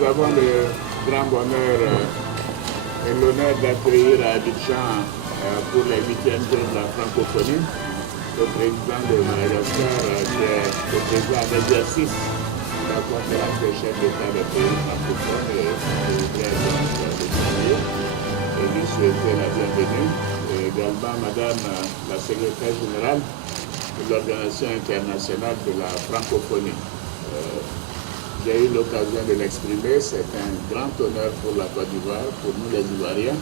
Nous avons le grand bonheur et l'honneur d'accueillir à Abidjan pour les 8e Jeux de la francophonie le président de Madagascar qui est le président en exercice de la conférence des chefs d'État des pays francophones et je voudrais donc le saluer et lui souhaiter la bienvenue. Et également Madame la secrétaire générale de l'Organisation internationale de la francophonie. J'ai eu l'occasion de l'exprimer, c'est un grand honneur pour la Côte d'Ivoire, pour nous les Ivoiriens,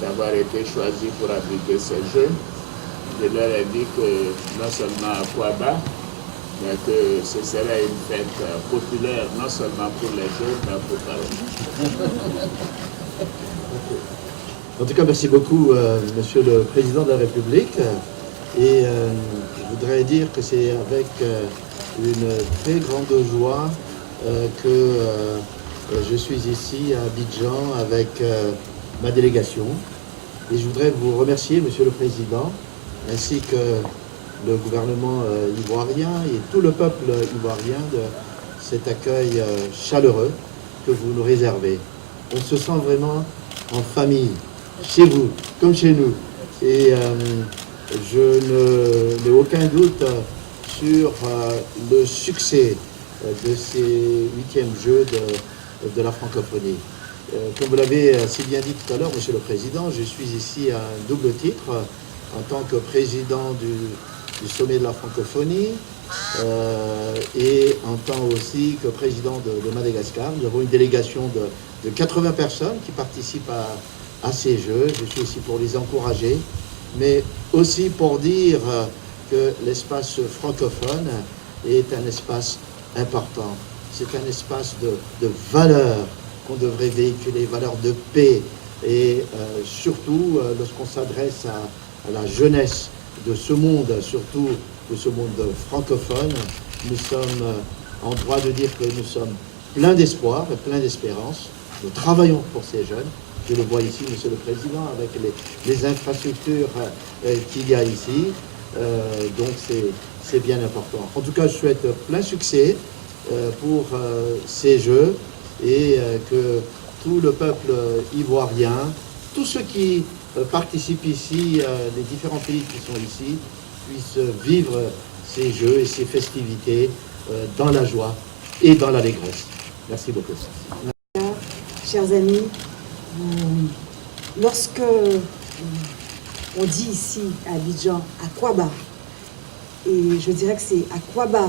d'avoir été choisis pour abriter ces Jeux. Je leur ai dit que non seulement à Kouaba, mais que ce serait une fête populaire, non seulement pour les Jeux, mais pour Paris. En tout cas, merci beaucoup, Monsieur le Président de la République. Et je voudrais dire que c'est avec une très grande joie que je suis ici à Abidjan avec ma délégation. Et je voudrais vous remercier, Monsieur le Président, ainsi que le gouvernement ivoirien et tout le peuple ivoirien de cet accueil chaleureux que vous nous réservez. On se sent vraiment en famille, chez vous, comme chez nous. Et je n'ai aucun doute sur le succès de ces 8e Jeux de la francophonie. Comme vous l'avez si bien dit tout à l'heure, Monsieur le Président, je suis ici à un double titre, en tant que président du sommet de la francophonie et en tant aussi que président de Madagascar. Nous avons une délégation de 80 personnes qui participent à ces Jeux. Je suis ici pour les encourager, mais aussi pour dire que l'espace francophone est un espace important. C'est un espace de valeurs qu'on devrait véhiculer, valeurs de paix. Et surtout, lorsqu'on s'adresse à la jeunesse de ce monde, surtout de ce monde francophone, nous sommes en droit de dire que nous sommes pleins d'espoir et pleins d'espérance. Nous travaillons pour ces jeunes. Je le vois ici, Monsieur le Président, avec les infrastructures qu'il y a ici. Donc c'est bien important. En tout cas, je souhaite plein succès pour ces Jeux et que tout le peuple ivoirien, tous ceux qui participent ici, les différents pays qui sont ici, puissent vivre ces Jeux et ces festivités dans la joie et dans l'allégresse. Merci beaucoup. Chers amis, lorsque on dit ici à Abidjan, à Kouaba, et je dirais que c'est à Kouaba,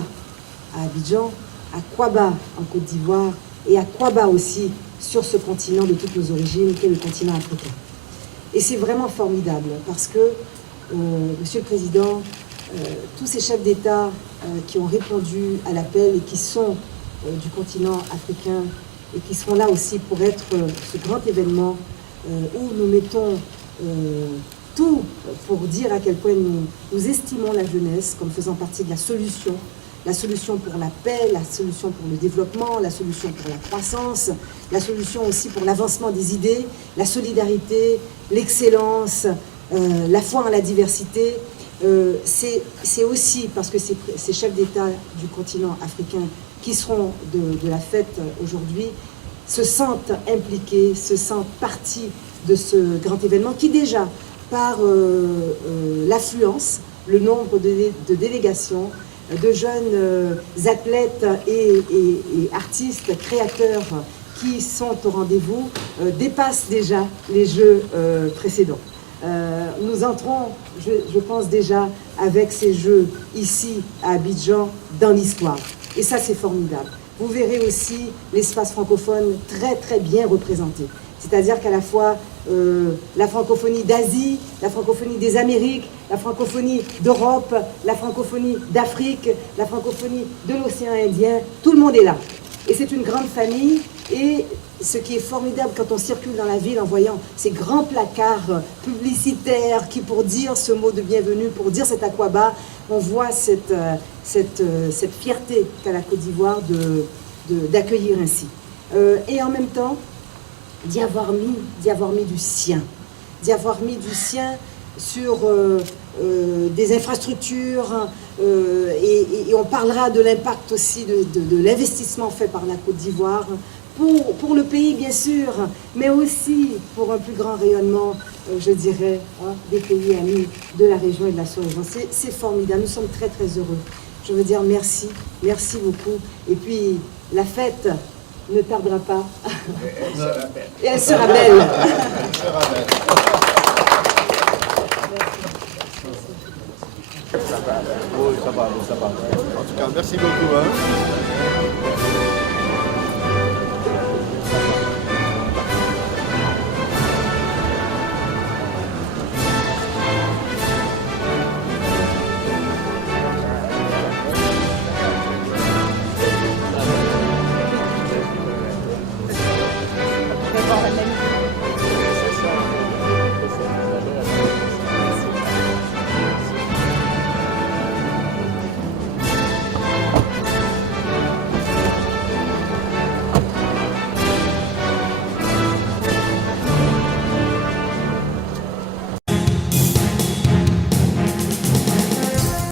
à Abidjan, à Kouaba en Côte d'Ivoire, et à Kouaba aussi sur ce continent de toutes nos origines, qui est le continent africain. Et c'est vraiment formidable, parce que, Monsieur le Président, tous ces chefs d'État qui ont répondu à l'appel et qui sont du continent africain, et qui seront là aussi pour être ce grand événement où nous mettons tout pour dire à quel point nous estimons la jeunesse comme faisant partie de la solution pour la paix, la solution pour le développement, la solution pour la croissance, la solution aussi pour l'avancement des idées, la solidarité, l'excellence, la foi en la diversité. C'est aussi parce que ces chefs d'État du continent africain qui seront de la fête aujourd'hui, se sentent impliqués, se sentent partie de ce grand événement qui déjà, par l'affluence, le nombre de délégations, de jeunes athlètes et artistes, créateurs qui sont au rendez-vous, dépasse déjà les Jeux précédents. Nous entrons, je pense déjà, avec ces Jeux ici à Abidjan dans l'histoire. Et ça, c'est formidable. Vous verrez aussi l'espace francophone très, très bien représenté. C'est-à-dire qu'à la fois la francophonie d'Asie, la francophonie des Amériques, la francophonie d'Europe, la francophonie d'Afrique, la francophonie de l'océan Indien, tout le monde est là. Et c'est une grande famille. Et ce qui est formidable quand on circule dans la ville en voyant ces grands placards publicitaires qui, pour dire ce mot de bienvenue, pour dire cet Akouaba, on voit cette fierté qu'a la Côte d'Ivoire d'accueillir ainsi. Et en même temps, d'y avoir mis du sien sur des infrastructures, et on parlera de l'impact aussi de l'investissement fait par la Côte d'Ivoire pour le pays, bien sûr, mais aussi pour un plus grand rayonnement, je dirais, hein, des pays amis de la région et de la sous-région. C'est formidable, nous sommes très, très heureux. Je veux dire merci, merci beaucoup. Et puis, la fête ne tardera pas. Et elle sera belle. Oui, ça va. En tout cas, merci beaucoup. Hein.